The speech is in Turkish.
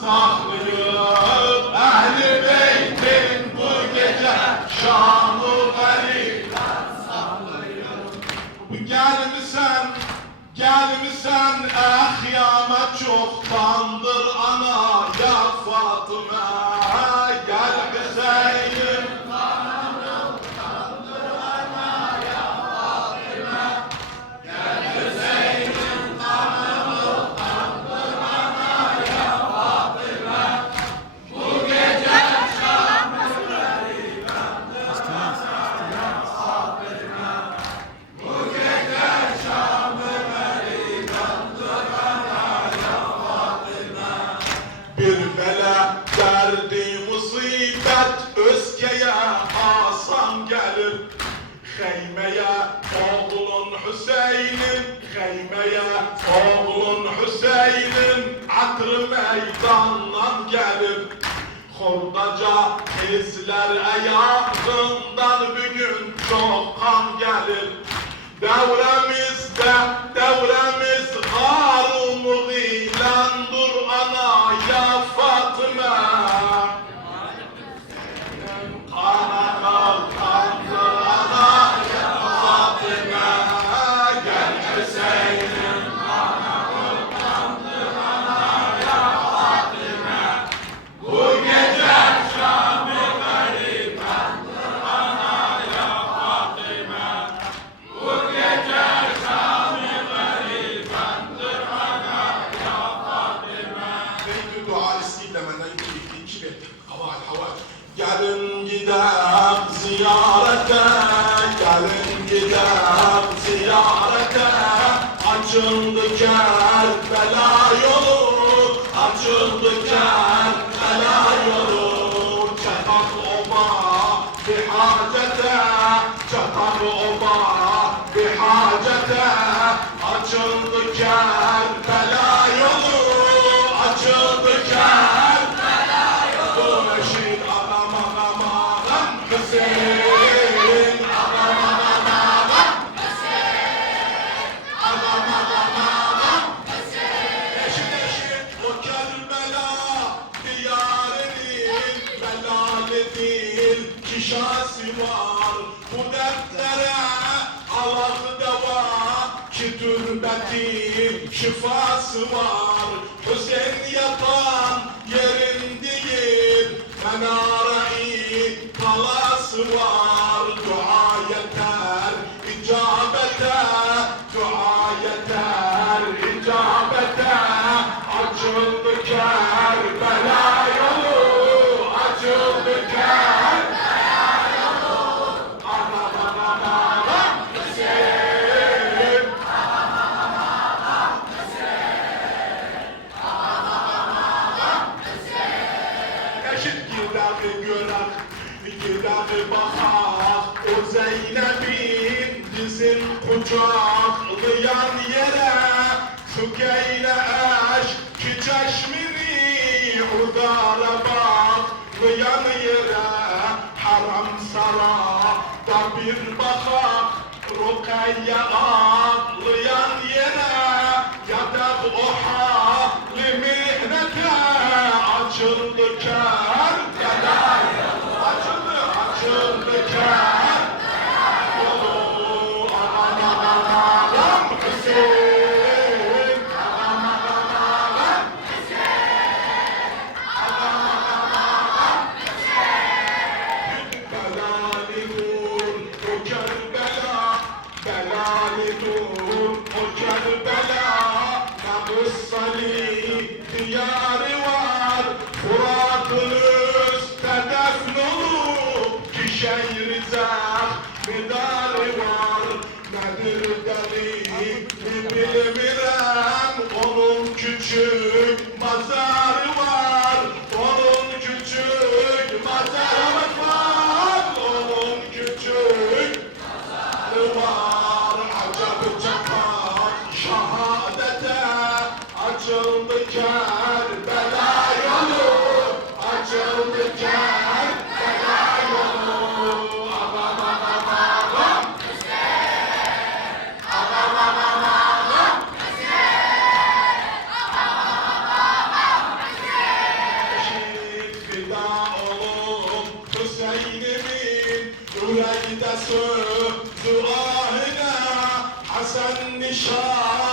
Saklıyor Ehl-i Beyt'in bu gece şanı gariban saklıyor. Gel misin kıyamet çoktandır ana ya Fatıma. Gel güzelim kanım kandır ana ya Fatıma. Gel güzelim kanım kandır ana ya Fatıma. Bu gece şanı garibandır ana ya Fatıma. Bu gece şanı garibandır ana ya Fatıma. Bir bela derdi musibet özgeye asan gelir. Heymeye oğlun Hüseyin'in, heymeye oğlun Hüseyin'in atrı meydandan gelir. Hordaca izler ayağından bugün çok kan gelir. Devremiz harun ilandır ana ya Fatıma. Kanal kandır ana ya Fatıma. Gel Hüseyin'im kanal kandır ana ya Fatıma. Bu gece Şam-ı garibandır ana ya Fatıma. Bu gece Şam-ı garibandır ana ya Fatıma. Beyt-i dua istillemeden iki beyt. Hava hava. Gelin gidelim ziyarete, gelin gidelim ziyarete. Açıldı Kerbela yolu, açıldı Kerbela yolu. Çatak oba bir hacete, çatak oba bir hacete. Açıldı Kerbela yolu, açıldı Kerbela yolu. Eşit adam adam adam Hüseyin, adam adam adam Hüseyin, adam adam adam Hüseyin. Eşit o Kerbela diyarının belaletin kişası var. Bu dertlere Allah deva ki türbetin şifası var. Hüseyin yatan yerin değil, menare-i talası var. Dua yeter, icabete, dua yeter, icabete. Açıldı Kerbela yolu, açıldı Kerbela yolu. Adam adam adam Hüseyin, adam adam adam Hüseyin, adam adam adam Hüseyin. Eşit gider gören, gider bakar. O Zeynep'in dizin kucaklayan yere. Sükeyle eşki çeşmini udara baklayan yere. Haram sarada bir bakar. Rukayye ağlayan yere. Yatak o hali mihnete. Açıldı Kerbela yolu, açıldı Kerbela yolu. Aman aman aman Hüseyin, aman aman aman Hüseyin, aman aman aman Hüseyin. Belali dur o Kerbela, belali dur o Kerbela. Namus Salih diyarı var, Fırat'ın perişan